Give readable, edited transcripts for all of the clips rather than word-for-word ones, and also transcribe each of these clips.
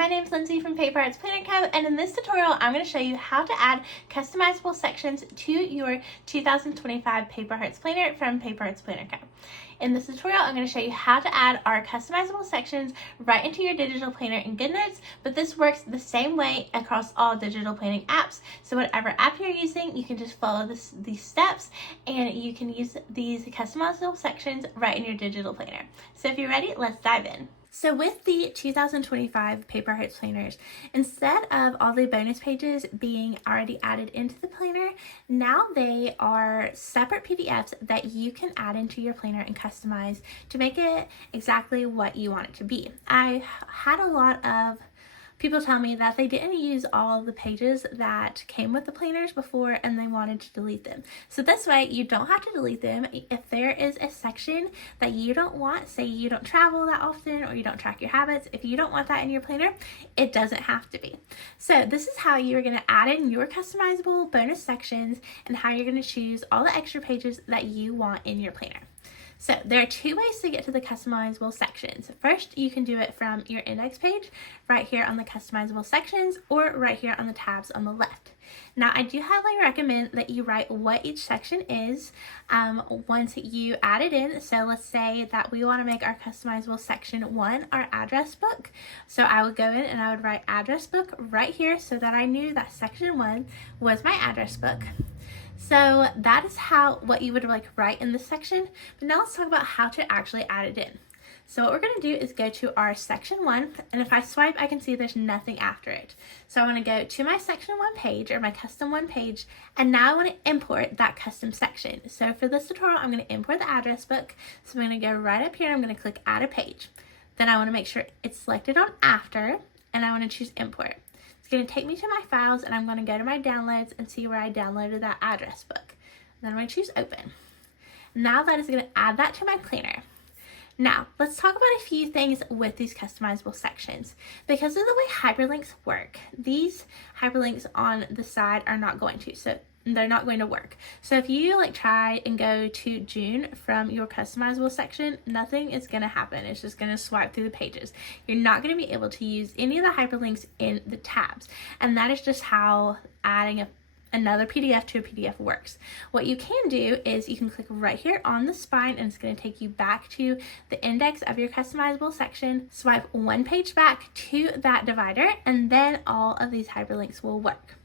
my name is Lindsay from Paper Arts Planner Co. And in this tutorial, I'm going to show you how to add customizable sections to your 2025 Paper Arts Planner from Paper Arts Planner Co. In this tutorial, I'm going to show you how to add our customizable sections right into your digital planner in GoodNotes, but this works the same way across all digital planning apps. So whatever app you're using, you can just follow these steps and you can use these customizable sections right in your digital planner. So if you're ready, let's dive in. So with the 2025 Paper Arts Planners, instead of all the bonus pages being already added into the planner, now they are separate PDFs that you can add into your planner and customize to make it exactly what you want it to be. I had a lot of people tell me that they didn't use all the pages that came with the planners before and they wanted to delete them. So this way you don't have to delete them. If there is a section that you don't want, say you don't travel that often or you don't track your habits, if you don't want that in your planner, it doesn't have to be. So this is how you're going to add in your customizable bonus sections and how you're going to choose all the extra pages that you want in your planner. So there are two ways to get to the customizable sections. First, you can do it from your index page right here on the customizable sections or right here on the tabs on the left. Now, I do highly recommend that you write what each section is once you add it in. So let's say that we want to make our customizable section 1 our address book. So I would go in and I would write address book right here so that I knew that section 1 was my address book. So that is what you would write in this section. But now let's talk about how to actually add it in. So what we're going to do is go to our section 1, and if I swipe, I can see there's nothing after it. So I want to go to my section 1 page or my custom 1 page, and now I want to import that custom section. So for this tutorial, I'm going to import the address book. So I'm going to go right up here, I'm going to click add a page. Then I want to make sure it's selected on after, and I want to choose import. It's going to take me to my files, and I'm going to go to my downloads and see where I downloaded that address book. Then I'm going to choose open. Now that is going to add that to my planner. Now, let's talk about a few things with these customizable sections. Because of the way hyperlinks work, these hyperlinks on the side are not going to. So they're not going to work. So if you try and go to June from your customizable section, nothing is going to happen. It's just going to swipe through the pages. You're not going to be able to use any of the hyperlinks in the tabs. And that is just how adding another PDF to a PDF works. What you can do is you can click right here on the spine and it's going to take you back to the index of your customizable section, swipe one page back to that divider, and then all of these hyperlinks will work.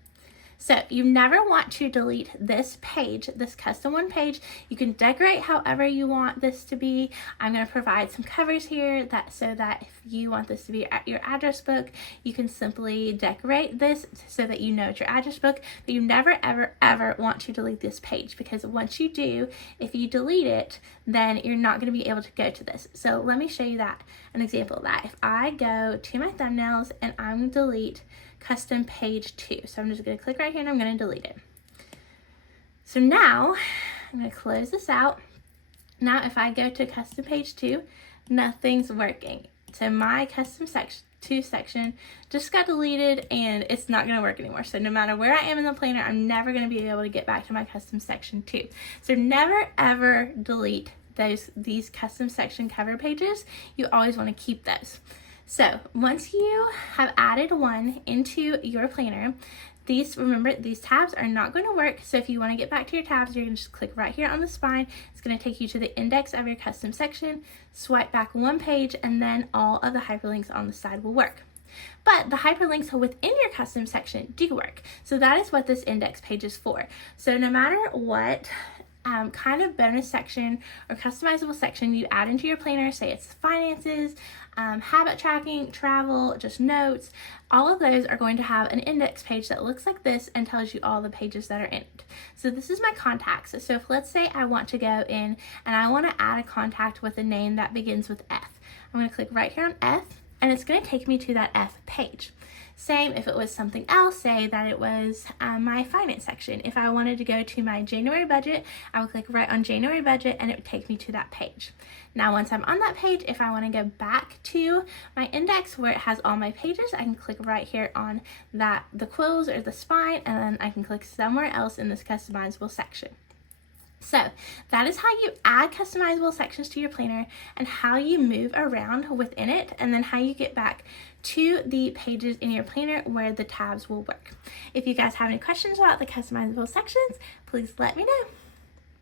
So you never want to delete this page, this custom 1 page. You can decorate however you want this to be. I'm going to provide some covers here so that if you want this to be your address book, you can simply decorate this so that you know it's your address book. But you never, ever want to delete this page, because once you do, if you delete it, then you're not going to be able to go to this. So let me show you an example of that. If I go to my thumbnails and I'm going to delete custom page 2. So I'm just going to click right here and I'm going to delete it. So now I'm going to close this out. Now if I go to custom page 2, nothing's working. So my custom section 2 section just got deleted and it's not going to work anymore. So no matter where I am in the planner, I'm never going to be able to get back to my custom section 2. So never ever delete these custom section cover pages. You always want to keep those. So once you have added one into your planner, remember these tabs are not going to work. So if you want to get back to your tabs, you're going to just click right here on the spine. It's going to take you to the index of your custom section, swipe back 1 page, and then all of the hyperlinks on the side will work. But the hyperlinks within your custom section do work. So that is what this index page is for. So no matter what kind of bonus section or customizable section you add into your planner, say it's finances, habit tracking, travel, just notes, all of those are going to have an index page that looks like this and tells you all the pages that are in it. So this is my contacts. So if let's say I want to go in and I want to add a contact with a name that begins with F, I'm going to click right here on F and it's going to take me to that F page. Same if it was something else, say that it was my finance section. If I wanted to go to my January budget, I would click right on January budget and it would take me to that page. Now once I'm on that page, if I want to go back to my index where it has all my pages, I can click right here on the quills or the spine, and then I can click somewhere else in this customizable section. So that is how you add customizable sections to your planner and how you move around within it, and then how you get back to the pages in your planner where the tabs will work. If you guys have any questions about the customizable sections, please let me know.